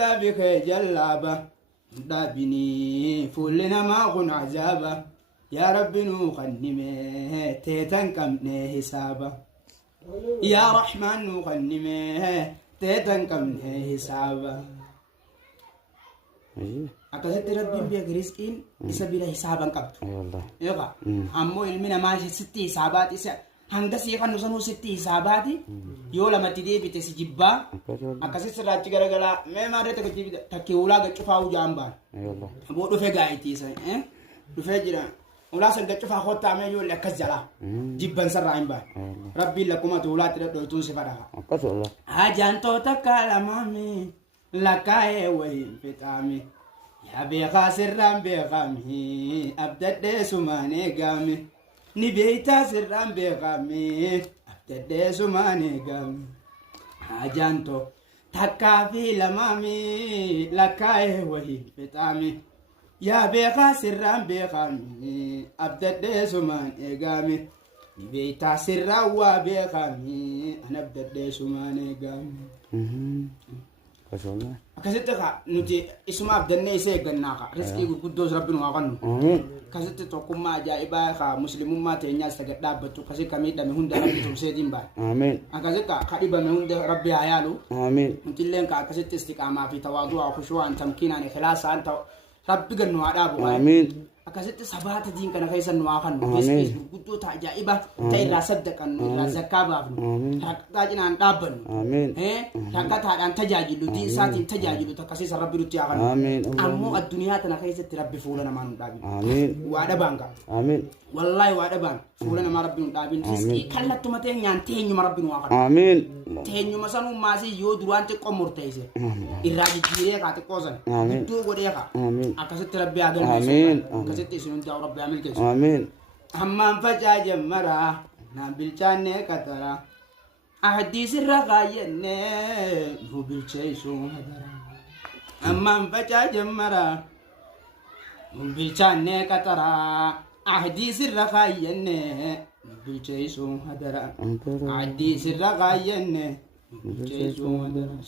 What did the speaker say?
دابك جلابة دابني فلنا ما غن عذابة يا رب نغنمه تيتن كم حسابة يا رحمن نغنمه تيتن كم حسابة أكثر ربي بيجريسكين يسبيله حسابا كبت والله يقع أمو المنا ماشي ستي حسابات hangasi kan nusan usitti sabati yola matide bite sijibba akasi sirrachi garagala me mare ta kibi takki ula ga cufa ujamba والله bo do fe gaiti sai do fe jira ula san ga cufa khota me yola kazala jibban sarra imba rabbi lakum atulat do tun sifada أقص والله hajan to takala mami lakae wa fitami ya be khasirram be khami abdade sumane gami ni beita sirram be gami abdade sumane gami hajanto takafi lamami lakae wa fitami ya be khasirram be gami abdade sumane gami ni beita sirrawa be gami ana abdade sumane gami أقص والله akasitte ka nuti isma abdanne ise gannaka riski guddos rabbinu waqannu آمين kasitte tokkumma ajaiba ka muslimumma teenya saga dabbatu kasi kami dame hunda rabbi tumsedin ba آمين akasika kadiba me hunda rabbi ayalu آمين mutillen ka akasitte istiqama fi tawadu wa khushu'an tamkinan ikhlasa anta rabbi gannu adabu آمين akasitte sabata din kana kaisan nu waqannu Amin. riski guddo ta ajaiba ta ila saddakan ila zakaba ta jinan dabban آمين rakkata dhaan tajaajilu diin isaatiin tajaajilu takkasiisa rabbi nutti yaa kanu آمين ammoo addunyaa tana keessatti rabbi fuula namaa nu dhaabin آمين waa dhabaan ka آمين wallaahi waa dhabaan fuula namaa rabbi nu dhaabin riskii kallattuma teenyaan teenyuma rabbi nu waa kanu آمين teenyuma sanuu maasii yoo duraan xiqqoo murteesse irraa jijjiiree kaa xiqqoo san Amiin. guddoo godhee ka آمين akkasitti rabbi haa Amiin. galmeessu akkasitti isin hundaa rabbi haa milkeessu آمين hammaan facaa jammaraa naan bilchaannee qataraa ahaddiis irra kaayyannee nu bilcheessu hadaraa ammaan facaa jammaraa nu bilchaannee qataraa ahaddiis irra kaayyannee nu bilcheessu hadaraa ahaddiis irra kaayyannee nu bilcheessu hadaraa